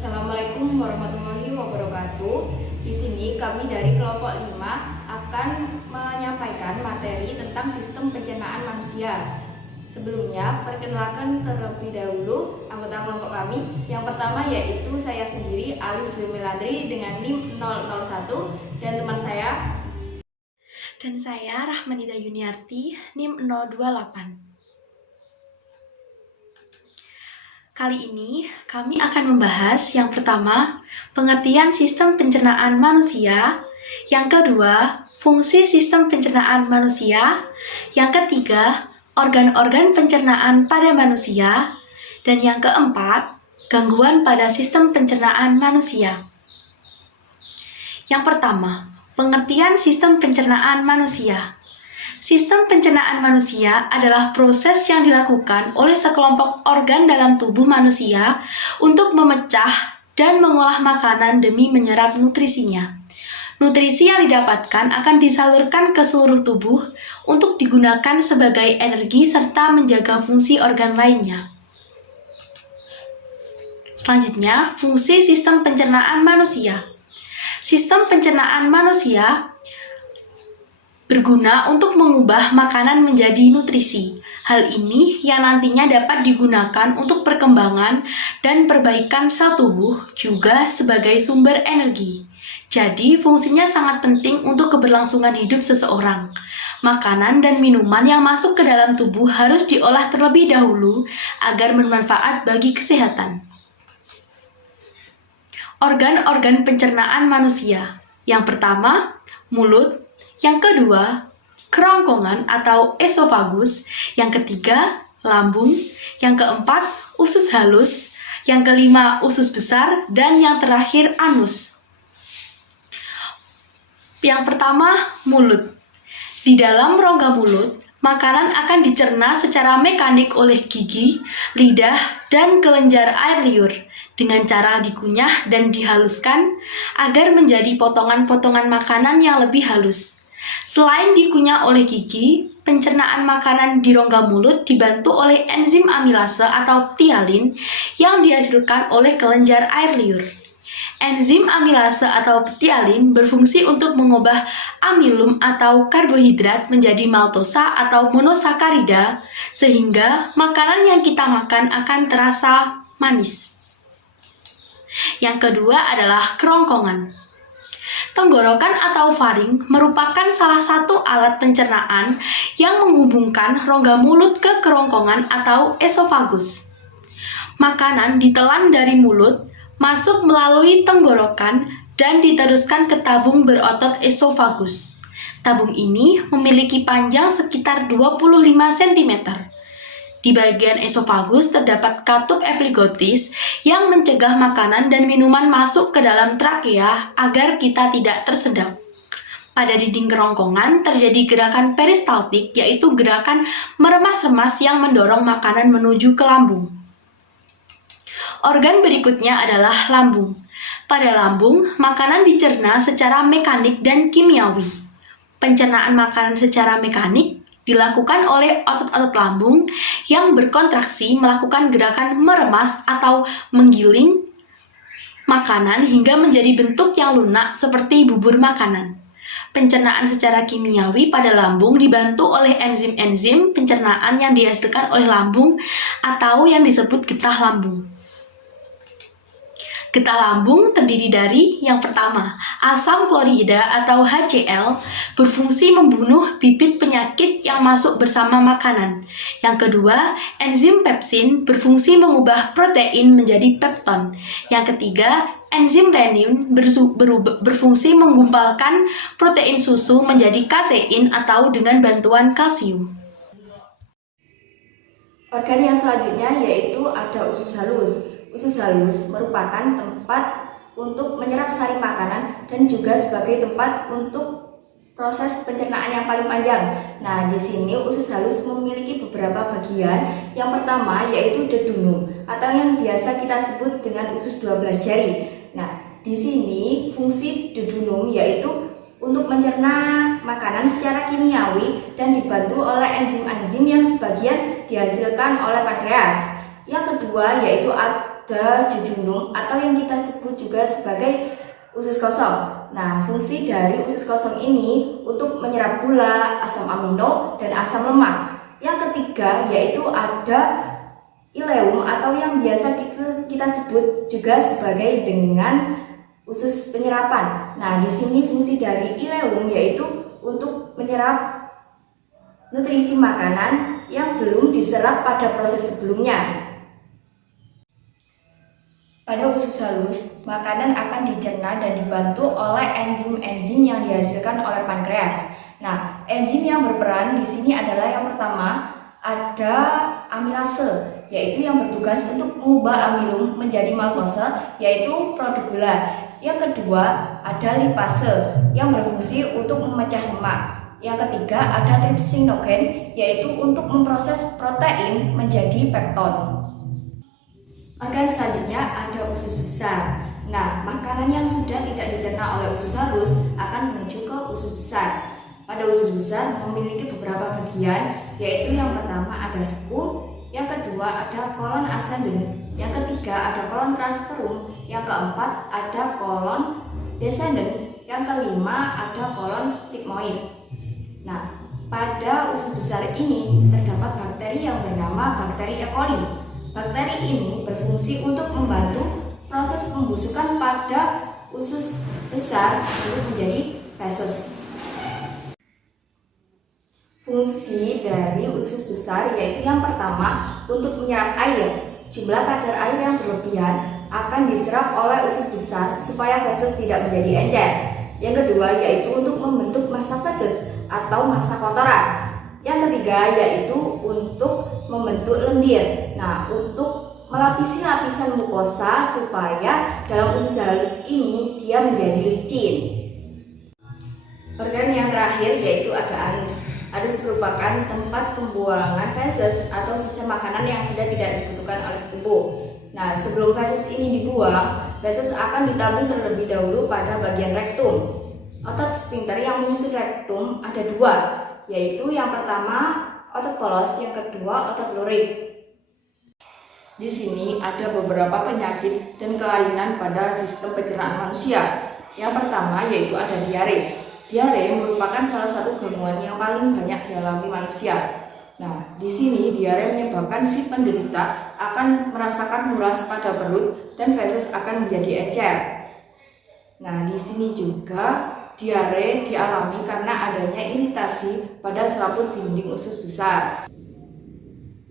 Assalamualaikum warahmatullahi wabarakatuh. Di sini kami dari kelompok 5 akan menyampaikan materi tentang sistem pencernaan manusia. Sebelumnya, perkenalkan terlebih dahulu anggota kelompok kami. Yang pertama yaitu saya sendiri, Alif Dwi Melandri dengan NIM 001, dan teman saya. Dan saya Rahmanida Yuniarti, NIM 028. Kali ini kami akan membahas yang pertama, pengertian sistem pencernaan manusia, yang kedua, fungsi sistem pencernaan manusia, yang ketiga, organ-organ pencernaan pada manusia, dan yang keempat, gangguan pada sistem pencernaan manusia. Yang pertama, pengertian sistem pencernaan manusia. Sistem pencernaan manusia adalah proses yang dilakukan oleh sekelompok organ dalam tubuh manusia untuk memecah dan mengolah makanan demi menyerap nutrisinya. Nutrisi yang didapatkan akan disalurkan ke seluruh tubuh untuk digunakan sebagai energi serta menjaga fungsi organ lainnya. Selanjutnya, fungsi sistem pencernaan manusia. Sistem pencernaan manusia berguna untuk mengubah makanan menjadi nutrisi. Hal ini yang nantinya dapat digunakan untuk perkembangan dan perbaikan sel tubuh, juga sebagai sumber energi. Jadi, fungsinya sangat penting untuk keberlangsungan hidup seseorang. Makanan dan minuman yang masuk ke dalam tubuh harus diolah terlebih dahulu agar bermanfaat bagi kesehatan. Organ-organ pencernaan manusia. Yang pertama, mulut. Yang kedua, kerongkongan atau esofagus. Yang ketiga, lambung. Yang keempat, usus halus. Yang kelima, usus besar. Dan yang terakhir, anus. Yang pertama, mulut. Di dalam rongga mulut, makanan akan dicerna secara mekanik oleh gigi, lidah, dan kelenjar air liur dengan cara dikunyah dan dihaluskan agar menjadi potongan-potongan makanan yang lebih halus. Selain dikunyah oleh gigi, pencernaan makanan di rongga mulut dibantu oleh enzim amilase atau ptialin yang dihasilkan oleh kelenjar air liur. Enzim amilase atau ptialin berfungsi untuk mengubah amilum atau karbohidrat menjadi maltosa atau monosakarida, sehingga makanan yang kita makan akan terasa manis. Yang kedua adalah kerongkongan. Tenggorokan atau faring merupakan salah satu alat pencernaan yang menghubungkan rongga mulut ke kerongkongan atau esofagus. Makanan ditelan dari mulut, masuk melalui tenggorokan, dan diteruskan ke tabung berotot esofagus. Tabung ini memiliki panjang sekitar 25 cm. Di bagian esofagus terdapat katup epiglottis yang mencegah makanan dan minuman masuk ke dalam trakea agar kita tidak tersedap. Pada dinding kerongkongan terjadi gerakan peristaltik, yaitu gerakan meremas-remas yang mendorong makanan menuju ke lambung. Organ berikutnya adalah lambung. Pada lambung, makanan dicerna secara mekanik dan kimiawi. Pencernaan makanan secara mekanik dilakukan oleh otot-otot lambung yang berkontraksi melakukan gerakan meremas atau menggiling makanan hingga menjadi bentuk yang lunak seperti bubur makanan. Pencernaan secara kimiawi pada lambung dibantu oleh enzim-enzim pencernaan yang dihasilkan oleh lambung atau yang disebut getah lambung. Getah lambung terdiri dari yang pertama, asam klorida atau HCl berfungsi membunuh bibit penyakit yang masuk bersama makanan. Yang kedua, enzim pepsin berfungsi mengubah protein menjadi pepton. Yang ketiga, enzim renin berfungsi menggumpalkan protein susu menjadi kasein atau dengan bantuan kalsium. Organ yang selanjutnya yaitu ada usus halus. Usus halus merupakan tempat untuk menyerap sari makanan dan juga sebagai tempat untuk proses pencernaan yang paling panjang. Nah, di sini usus halus memiliki beberapa bagian. Yang pertama yaitu dedunum atau yang biasa kita sebut dengan usus 12 jari. Nah, di sini fungsi dedunum yaitu untuk mencerna makanan secara kimiawi dan dibantu oleh enzim-enzim yang sebagian dihasilkan oleh pankreas. Yang kedua yaitu ada jejunum atau yang kita juga sebagai usus kosong. Nah, fungsi dari usus kosong ini untuk menyerap gula, asam amino, dan asam lemak. Yang ketiga yaitu ada ileum atau yang biasa kita sebut juga sebagai dengan usus penyerapan. Nah, di sini fungsi dari ileum yaitu untuk menyerap nutrisi makanan yang belum diserap pada proses sebelumnya. Pada usus halus, makanan akan dicerna dan dibantu oleh enzim-enzim yang dihasilkan oleh pankreas. Nah, enzim yang berperan di sini adalah yang pertama ada amilase, yaitu yang bertugas untuk mengubah amilum menjadi maltose, yaitu produk gula. Yang kedua ada lipase yang berfungsi untuk memecah lemak. Yang ketiga ada trypsinogen, yaitu untuk memproses protein menjadi pepton. Organ selanjutnya ada usus besar. Nah, makanan yang sudah tidak dicerna oleh usus halus akan menuju ke usus besar. Pada usus besar memiliki beberapa bagian, yaitu yang pertama ada skum, yang kedua ada kolon ascendens, yang ketiga ada kolon transferum, yang keempat ada kolon descendens, yang kelima ada kolon sigmoid. Nah, pada usus besar ini terdapat bakteri yang bernama bakteri E. coli. Bakteri ini berfungsi untuk membantu proses pembusukan pada usus besar untuk menjadi feses. Fungsi dari usus besar yaitu yang pertama untuk menyerap air. Jumlah kadar air yang berlebihan akan diserap oleh usus besar supaya feses tidak menjadi encer. Yang kedua yaitu untuk membentuk massa feses atau massa kotoran. Yang ketiga yaitu untuk membentuk lendir. Nah, untuk melapisi lapisan mukosa supaya dalam usus halus ini dia menjadi licin. Organ yang terakhir yaitu ada anus. Anus merupakan tempat pembuangan feses atau sisa makanan yang sudah tidak dibutuhkan oleh tubuh. Nah, sebelum feses ini dibuang, feses akan ditabung terlebih dahulu pada bagian rektum. Otot sphinkter yang menyusun rektum ada dua, yaitu yang pertama otot polos, yang kedua otot lurik. Di sini ada beberapa penyakit dan kelainan pada sistem pencernaan manusia. Yang pertama yaitu ada diare. Diare merupakan salah satu gangguan yang paling banyak dialami manusia. Nah, di sini diare menyebabkan si penderita akan merasakan mulas pada perut dan feses akan menjadi encer. Nah, di sini juga diare dialami karena adanya iritasi pada selaput dinding usus besar.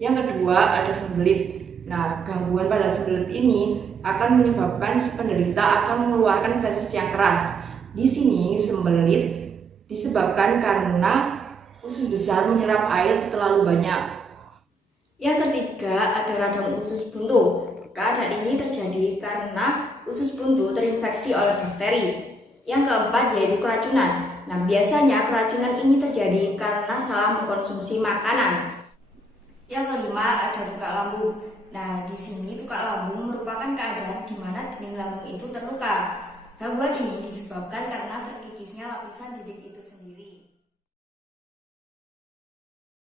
Yang kedua ada sembelit. Nah, gangguan pada sembelit ini akan menyebabkan si penderita akan mengeluarkan feses yang keras. Di sini sembelit disebabkan karena usus besar menyerap air terlalu banyak. Yang ketiga ada radang usus buntu. Keadaan ini terjadi karena usus buntu terinfeksi oleh bakteri. Yang keempat yaitu keracunan. Nah, biasanya keracunan ini terjadi karena salah mengkonsumsi makanan. Yang kelima ada tukak lambung. Nah, di sini tukak lambung merupakan keadaan di mana dinding lambung itu terluka. Gangguan ini disebabkan karena terkikisnya lapisan dinding itu sendiri.